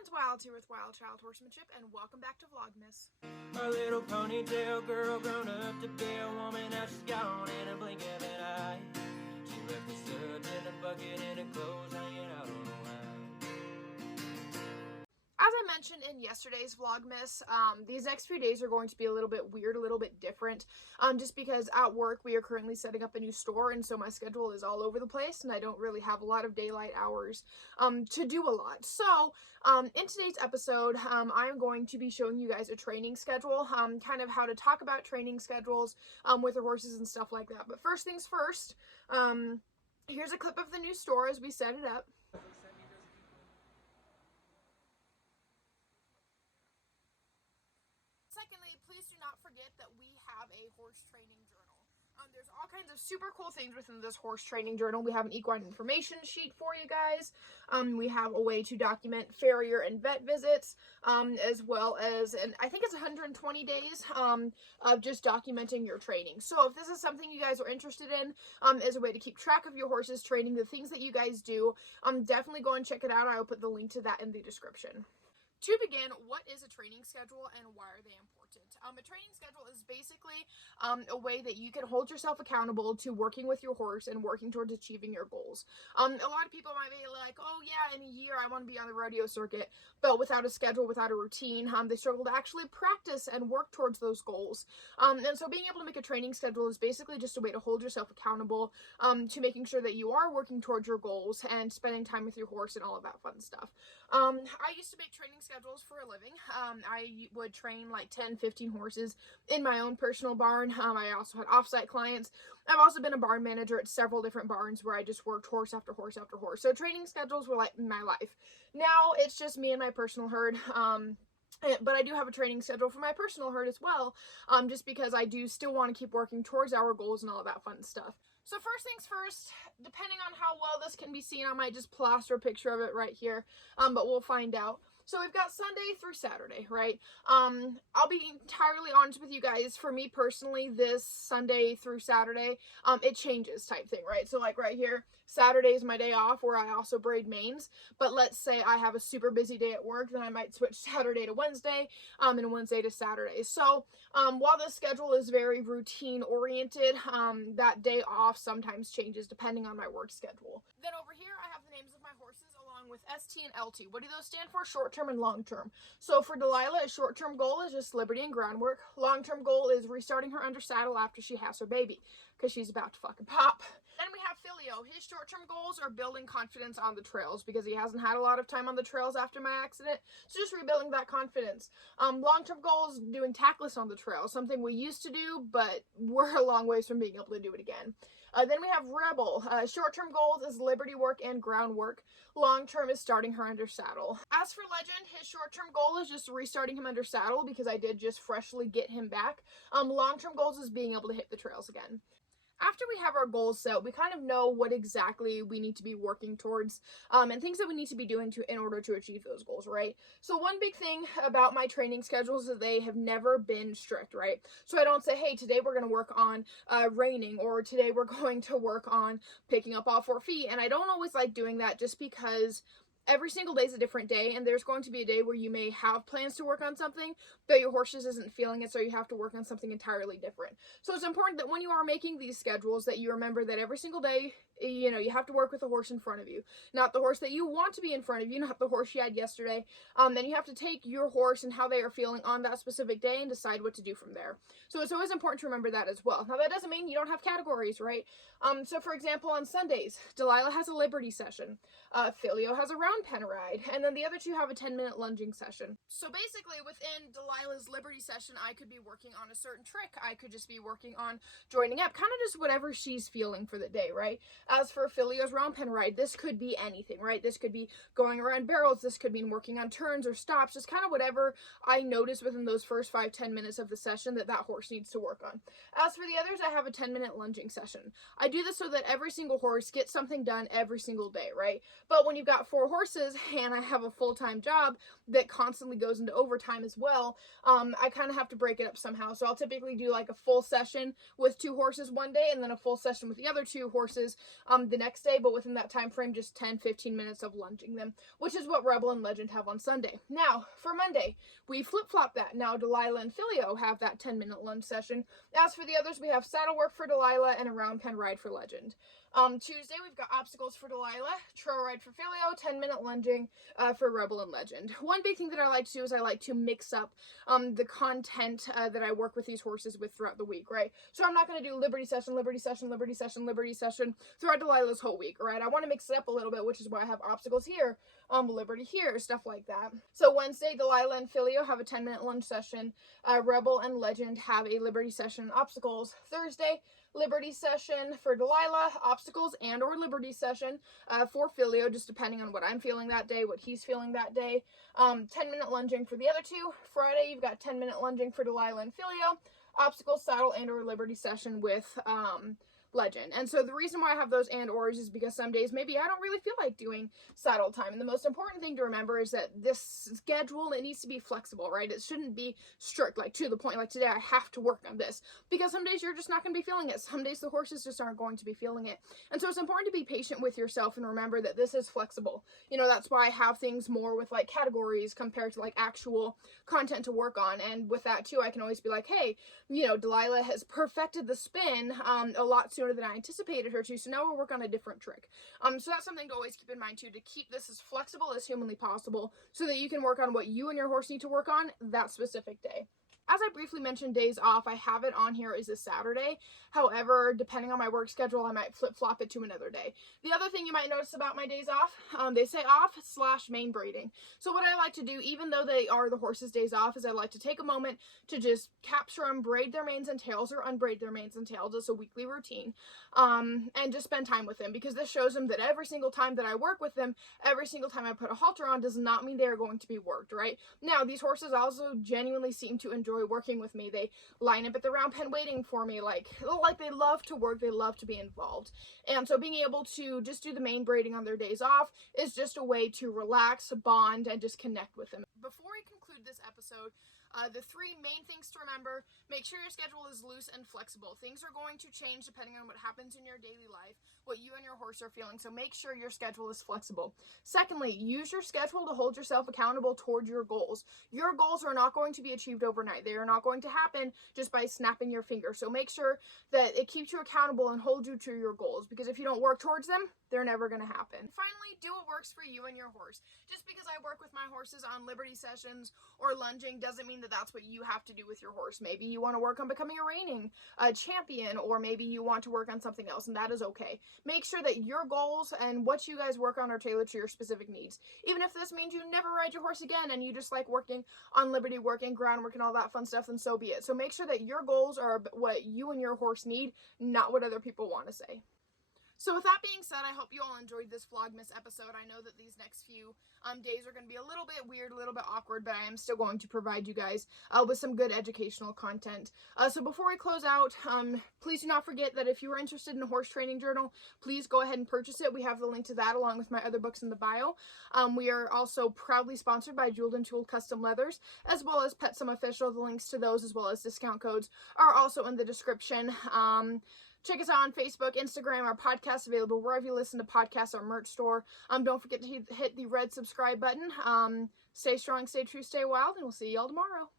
friends, Wild here with Wild Child Horsemanship, and welcome back to Vlogmas. A little ponytail girl grown up to be a woman, now she's gone in a blink of an eye. She left the suds in a bucket and her clothes hanging out on the line. As I mentioned in yesterday's Vlogmas, these next few days are going to be a little bit weird, a little bit different, just because at work we are currently setting up a new store, and so my schedule is all over the place, and I don't really have a lot of daylight hours to do a lot. So in today's episode, I'm going to be showing you guys a training schedule, kind of how to talk about training schedules with the horses and stuff like that. But first things first, here's a clip of the new store as we set it up. Secondly, please do not forget that we have a horse training journal. There's all kinds of super cool things within this horse training journal. We have an equine information sheet for you guys. We have a way to document farrier and vet visits, as well as, and I think it's 120 days of just documenting your training. So if this is something you guys are interested in, as a way to keep track of your horse's training, the things that you guys do, definitely go and check it out. I will put the link to that in the description. To begin, what is a training schedule and why are they important? A training schedule is basically a way that you can hold yourself accountable to working with your horse and working towards achieving your goals. A lot of people might be like, oh yeah, in a year I want to be on the rodeo circuit, but without a schedule, without a routine, they struggle to actually practice and work towards those goals. And so being able to make a training schedule is basically just a way to hold yourself accountable to making sure that you are working towards your goals and spending time with your horse and all of that fun stuff. I used to make training schedules for a living. I would train like 10, 15 horses in my own personal barn. I also had offsite clients. I've also been a barn manager at several different barns where I just worked horse after horse after horse. So training schedules were like my life. Now it's just me and my personal herd. But I do have a training schedule for my personal herd as well, just because I do still want to keep working towards our goals and all of that fun stuff. So first things first, depending on how well this can be seen, I might just plaster a picture of it right here, but we'll find out. So we've got Sunday through Saturday, right? I'll be entirely honest with you guys. For me personally, this Sunday through Saturday, it changes type thing, right? So like right here, Saturday is my day off where I also braid manes. But let's say I have a super busy day at work, then I might switch Saturday to Wednesday, and Wednesday to Saturday. So while the schedule is very routine oriented, that day off sometimes changes depending on my work schedule. Then over here, I have the names of my horses along with ST and LT. What do those stand for? Short-term and long-term. So for Delilah, a short-term goal is just liberty and groundwork. Long-term goal is restarting her under saddle after she has her baby, because she's about to fucking pop. Then we have Filio. His short-term goals are building confidence on the trails because he hasn't had a lot of time on the trails after my accident. So just rebuilding that confidence. Long-term goals, doing tackless on the trail, something we used to do, but we're a long ways from being able to do it again. Then we have Rebel. Short-term goals is liberty work and groundwork. Long-term is starting her under saddle. As for Legend, his short-term goal is just restarting him under saddle because I did just freshly get him back. Long-term goals is being able to hit the trails again. After we have our goals set, we kind of know what exactly we need to be working towards and things that we need to be doing in order to achieve those goals, right? So one big thing about my training schedules is they have never been strict, right? So I don't say, hey, today we're going to work on reining, or today we're going to work on picking up all 4 feet. And I don't always like doing that just because every single day is a different day, and there's going to be a day where you may have plans to work on something, but your horse just isn't feeling it, so you have to work on something entirely different. So it's important that when you are making these schedules that you remember that every single day, you know, you have to work with the horse in front of you. Not the horse that you want to be in front of you, not the horse you had yesterday. Then you have to take your horse and how they are feeling on that specific day and decide what to do from there. So it's always important to remember that as well. Now that doesn't mean you don't have categories, right? So for example, on Sundays, Delilah has a liberty session. Filio has a round pen ride, and then the other two have a 10-minute lunging session. So basically within Delilah's liberty session, I could be working on a certain trick. I could just be working on joining up, kind of just whatever she's feeling for the day, right? As for Filio's round pen ride, this could be anything, right? This could be going around barrels. This could mean working on turns or stops, just kind of whatever I notice within those first 5-10 minutes of the session that horse needs to work on. As for the others, I have a 10-minute lunging session. I do this so that every single horse gets something done every single day, right? But when you've got 4 horses and I have a full-time job that constantly goes into overtime as well, I kind of have to break it up somehow. So I'll typically do like a full session with 2 horses one day and then a full session with the other 2 horses the next day, but within that time frame, just 10-15 minutes of lunging them, which is what Rebel and Legend have on Sunday. Now, for Monday, we flip-flop that. Now, Delilah and Filio have that 10-minute lunge session. As for the others, we have saddle work for Delilah and a round pen ride for Legend. Tuesday, we've got obstacles for Delilah, trail ride for Filio, 10-minute lunging for Rebel and Legend. One big thing that I like to do is I like to mix up the content that I work with these horses with throughout the week, right? So I'm not going to do Liberty session, Liberty session, Liberty session, Liberty session throughout Delilah's whole week, right? I want to mix it up a little bit, which is why I have obstacles here, Liberty here, stuff like that. So Wednesday, Delilah and Filio have a 10-minute lunge session. Rebel and Legend have a Liberty session and obstacles. Thursday, Liberty session for Delilah, obstacles and or Liberty session for Filio, just depending on what I'm feeling that day, what he's feeling that day. 10-minute lunging for the other two. Friday, you've got 10-minute lunging for Delilah and Filio, obstacles, saddle, and or Liberty session with Legend. And so the reason why I have those and ors is because some days maybe I don't really feel like doing saddle time. And the most important thing to remember is that this schedule, it needs to be flexible, right? It shouldn't be strict, like to the point, like today I have to work on this, because some days you're just not going to be feeling it. Some days the horses just aren't going to be feeling it. And so it's important to be patient with yourself and remember that this is flexible. You know, that's why I have things more with like categories compared to like actual content to work on. And with that too, I can always be like, hey, you know, Delilah has perfected the spin a lot sooner than I anticipated her to, so now we'll work on a different trick. So that's something to always keep in mind too, to keep this as flexible as humanly possible so that you can work on what you and your horse need to work on that specific day. As I briefly mentioned days off, I have it on here as a Saturday. However, depending on my work schedule, I might flip-flop it to another day. The other thing you might notice about my days off, they say off/main braiding. So what I like to do, even though they are the horses' days off, is I like to take a moment to just capture them, braid their manes and tails, or unbraid their manes and tails. It's a weekly routine. And just spend time with them, because this shows them that every single time that I work with them, every single time I put a halter on does not mean they are going to be worked, right? Now, these horses also genuinely seem to enjoy working with me. They line up at the round pen waiting for me, like they love to work, they love to be involved. And so being able to just do the main braiding on their days off is just a way to relax, bond, and just connect with them. Before I conclude this episode, the three main things to remember: make sure your schedule is loose and flexible. Things are going to change depending on what happens in your daily life, what you and your horse are feeling, so make sure your schedule is flexible. Secondly, use your schedule to hold yourself accountable toward your goals. Your goals are not going to be achieved overnight. They are not going to happen just by snapping your finger. So make sure that it keeps you accountable and holds you to your goals, because if you don't work towards them, they're never going to happen. Finally, do what works for you and your horse. Just because I work with my horses on Liberty sessions or lunging doesn't mean that that's what you have to do with your horse. Maybe you want to work on becoming a reining champion, or maybe you want to work on something else, and that is okay. Make sure that your goals and what you guys work on are tailored to your specific needs. Even if this means you never ride your horse again and you just like working on Liberty work and groundwork and all that fun stuff, then so be it. So make sure that your goals are what you and your horse need, not what other people want to say. So with that being said, I hope you all enjoyed this Vlogmas episode. I know that these next few days are going to be a little bit weird, a little bit awkward, but I am still going to provide you guys with some good educational content. So before we close out, please do not forget that if you are interested in a horse training journal, please go ahead and purchase it. We have the link to that along with my other books in the bio. We are also proudly sponsored by Jeweled and Tooled Custom Leathers, as well as PetSum Official. The links to those, as well as discount codes, are also in the description. Check us out on Facebook, Instagram, our podcast available wherever you listen to podcasts, our merch store. Don't forget to hit the red subscribe button. Stay strong, stay true, stay wild, and we'll see y'all tomorrow.